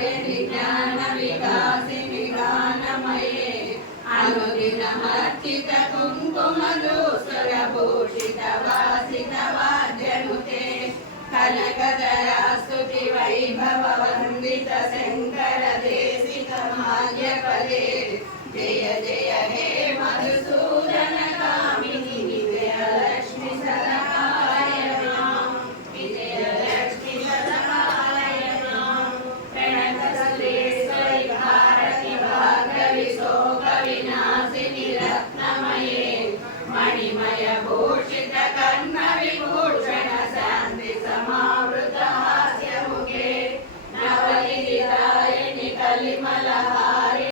कात्यायनि ज्ञानविकासिनि गानमये अनुदिनमर्चित कुङ्कुमधूसरभूषितवासितवाद्यनुते कनकदयास्तुति वैभववन्दित शङ्कर देशिकमाल्यपदे जय जय हे मधुसूदन कामिनि विजयलक्ष्मी सदहाय नमः विजयलक्ष्मी सदहाय नमः प्रणतसुरेश्वरि भारति भार्गवि शोकविनाशिनि रत्नमये मणिमय भूषित कर्ण विभूषण शान्ति समावृत हास्यमुखे नवनिधिदायिनि कलिमलहा